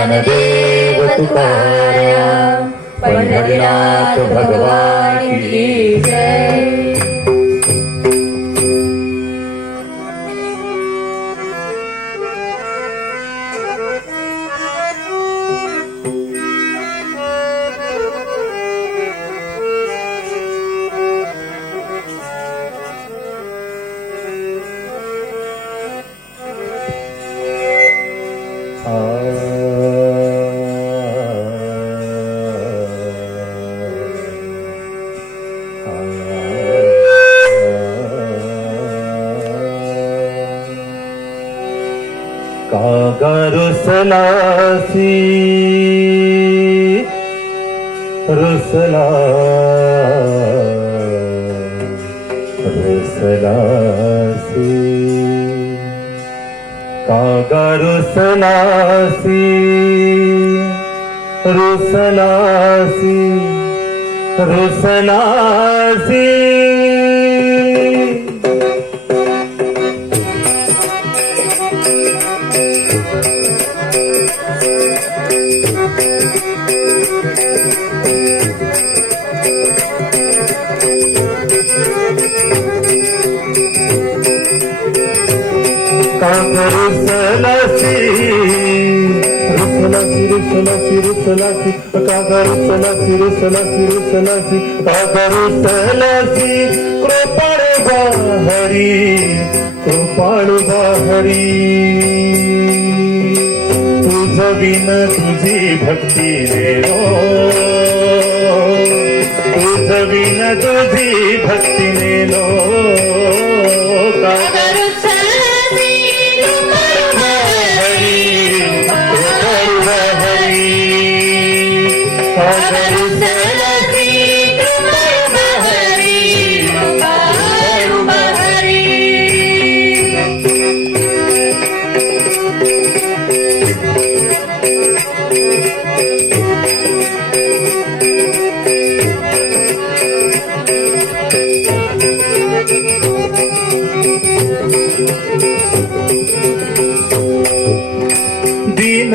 ज्ञानदेव तुकाराम पंढरीनाथ भगवान की रुसनासि रुसनासि। रुसनासि। सलासी कागारू सलासी रे सलासी रे सलासी कागारू सलासी कृपाळ बाहरी कृपाळ बाहरी. तुझ विन तुझी भक्ती देरो तुझ विन तुझी भक्ती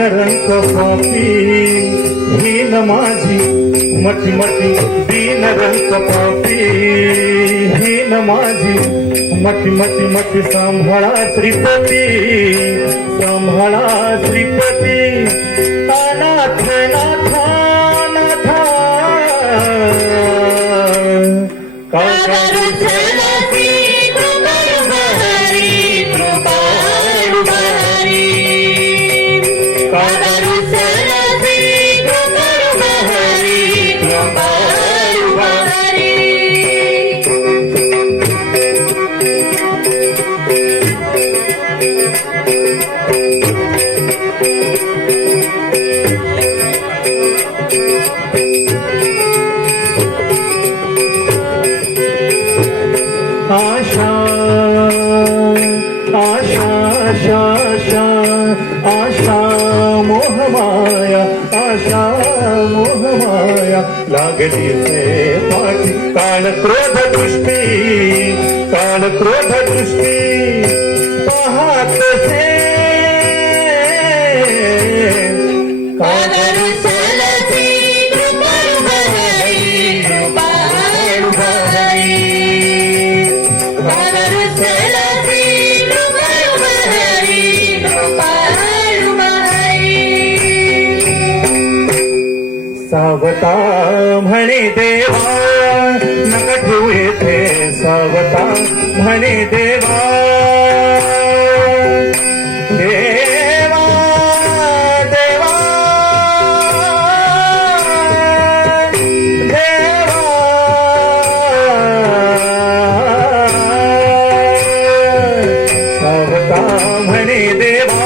रंग पापी हीन माझी मठी मठी दीन रंग पापी हीन माझी. मठी मठी मठी सांभाळा श्रीपती. सांभाळा श्रीपती. अनाथ नाथा नाथा काका कान क्रोध दृष्टी कान क्रोध दृष्टी. पाहत हे सावता देवा नका ठेवू येथे सावता म्हणे देवा. देवा देवा देवा. सावता देवा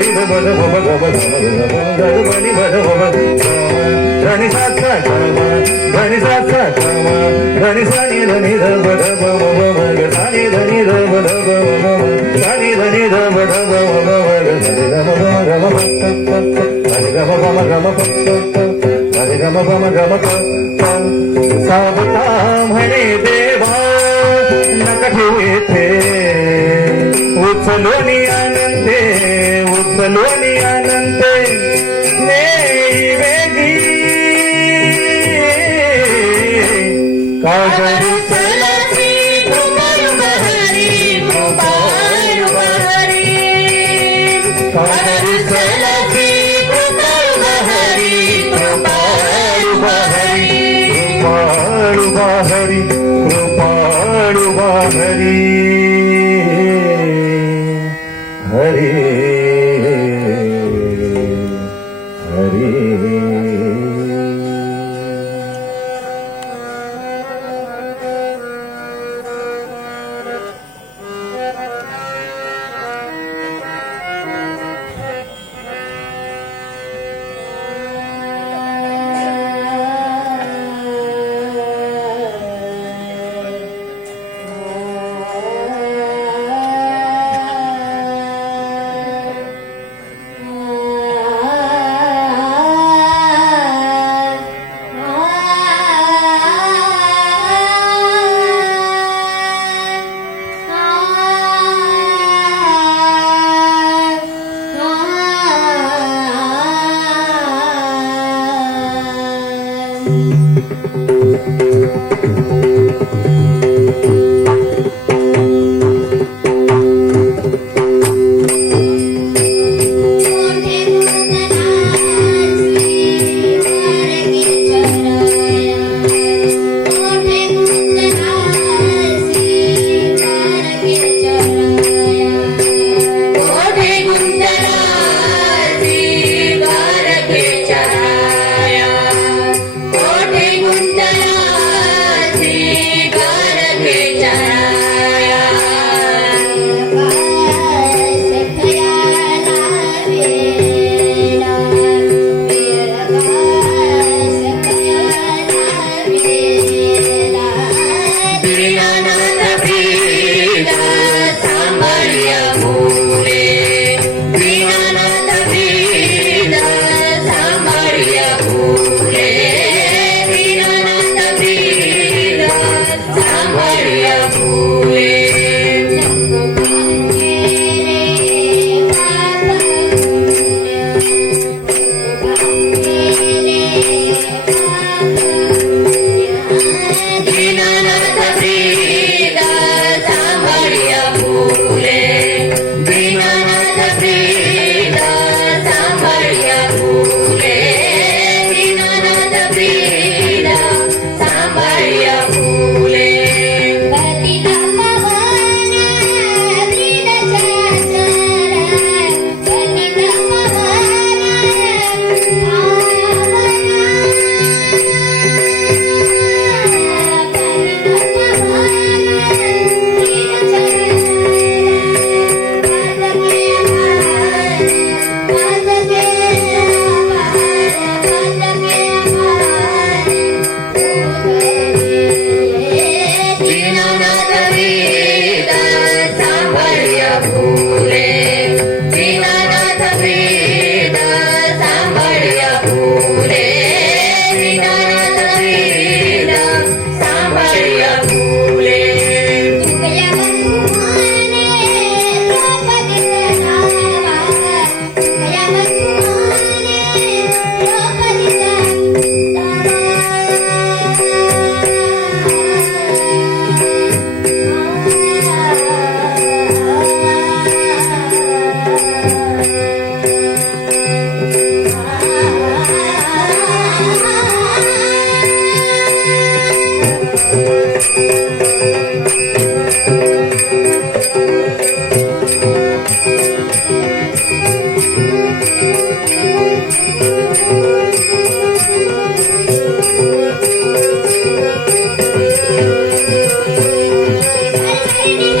भव गमनी भर भव गम गमनी भर भव धनी सात गम धनी सात गम धनी सानी धनी धब धब मम मग सानी धनी धब धब मम सानी धनी धब धब मम मग धनी गम गम गम धनी गम गम गम धनी गम गम गम सावता म्हणे देवा नका ठेवू उचलून ಕೃಪಾಳುವ ಹರಿ ಕೃಪಾಳುವ ಹರಿ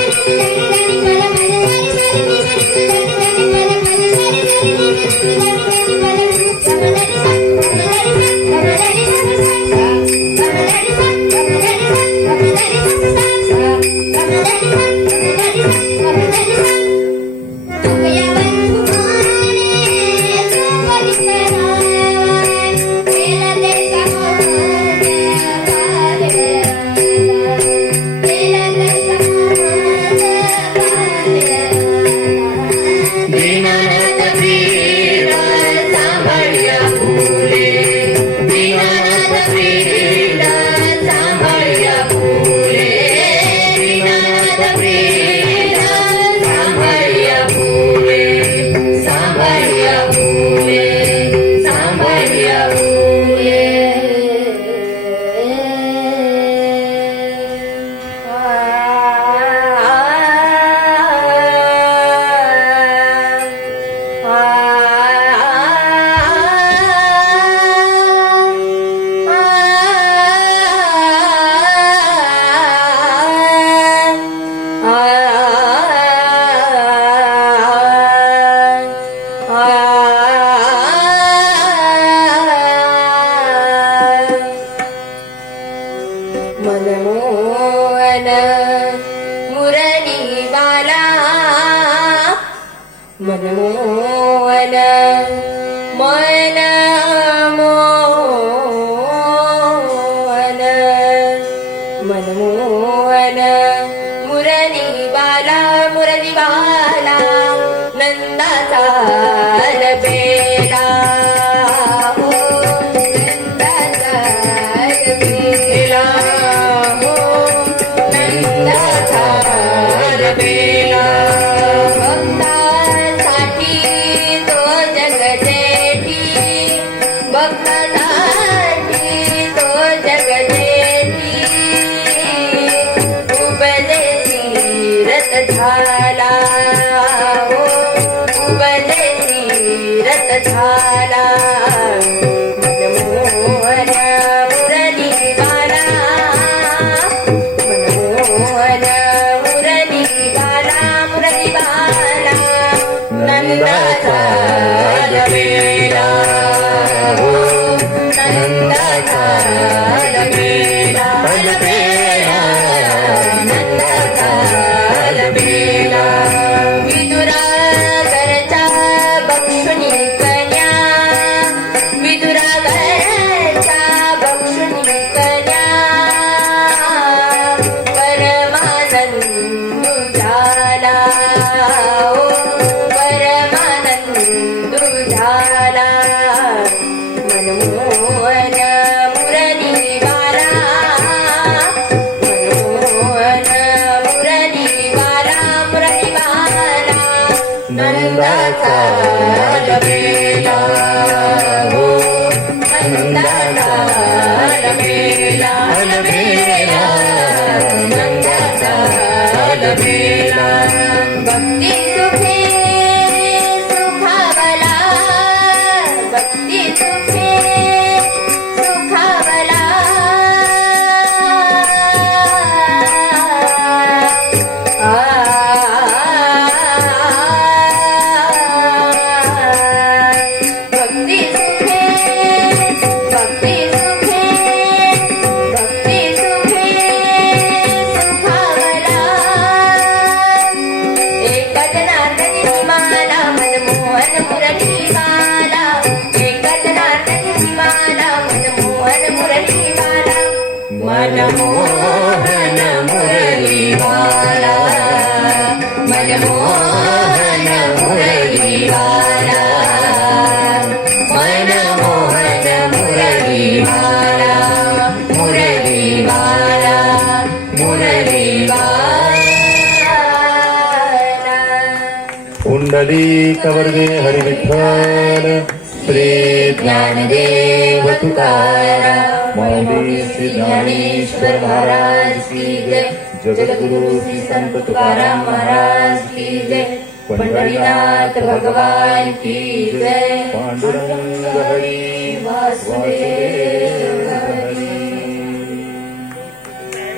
Música मन मो मनमोहन मुरली बाला मुरली बाला नन्दासा हो, रथ झाला ओ रथ झाला. మనము पुण्डलीकवर्गे हरिविठ्ठल। श्री देव तुकारा मौली श्री ज्ञानेश्वर महाराज की जय। जगत गुरु श्री संत तुकाराम महाराज की जय। पंडरीनाथ भगवान की जय। पांडुरंग हरि वासुदेव।